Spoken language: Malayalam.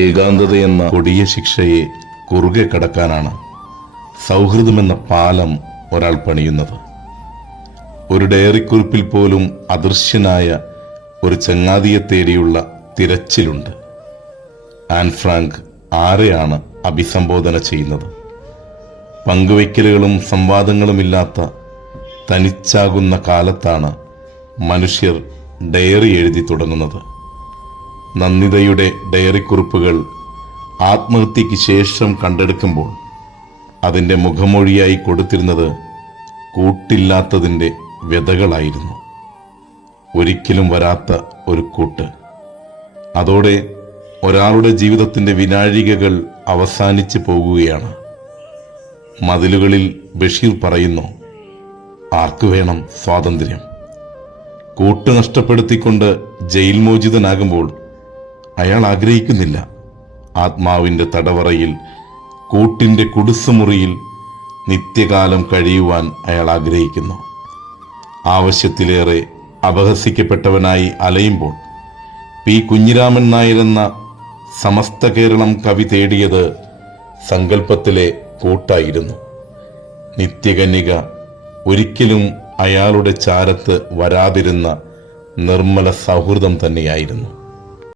ഏകാന്തതയെന്ന കൊടിയ ശിക്ഷയെ കുറുകെ കടക്കാനാണ് സൗഹൃദമെന്ന പാലം ഒരാൾ പണിയുന്നത്. ഒരു ഡയറിക്കുറിപ്പിൽ പോലും അദൃശ്യനായ ഒരു ചങ്ങാതിയെ തേടിയുള്ള തിരച്ചിലുണ്ട്. ആൻ ഫ്രാങ്ക് ആരെയാണ് അഭിസംബോധന ചെയ്യുന്നത്? പങ്കുവയ്ക്കലുകളും സംവാദങ്ങളുമില്ലാത്ത തനിച്ചാകുന്ന കാലത്താണ് മനുഷ്യർ ഡയറി എഴുതി തുടങ്ങുന്നത്. നന്ദിതയുടെ ഡയറിക്കുറിപ്പുകൾ ആത്മഹത്യയ്ക്ക് ശേഷം കണ്ടെടുക്കുമ്പോൾ അതിൻ്റെ മുഖമൊഴിയായി കൊടുത്തിരുന്നത് കൂട്ടില്ലാത്തതിൻ്റെ വ്യതകളായിരുന്നു. ഒരിക്കലും വരാത്ത ഒരു കൂട്ട്. അതോടെ ഒരാളുടെ ജീവിതത്തിൻ്റെ വിനാഴികകൾ അവസാനിച്ചു പോകുകയാണ്. മതിലുകളിൽ ബഷീർ പറയുന്നു, ആർക്കു വേണം സ്വാതന്ത്ര്യം? കൂട്ട് നഷ്ടപ്പെടുത്തിക്കൊണ്ട് ജയിൽ മോചിതനാകുമ്പോൾ അയാൾ ആഗ്രഹിക്കുന്നില്ല ആത്മാവിൻ്റെ തടവറയിൽ, കൂട്ടിൻ്റെ കുടുസുമുറിയിൽ നിത്യകാലം കഴിയുവാൻ അയാൾ ആഗ്രഹിക്കുന്നു. ആവശ്യത്തിലേറെ അപഹസിക്കപ്പെട്ടവനായി അലയുമ്പോൾ പി കുഞ്ഞിരാമൻ നായരെന്ന സമസ്ത കേരളം കവി തേടിയത് സങ്കല്പത്തിലെ കൂട്ടായിരുന്നു. നിത്യകന്യക ഒരിക്കലും അയാളുടെ ചാരത്ത് വരാതിരുന്ന നിർമ്മല സൗഹൃദം തന്നെയായിരുന്നു.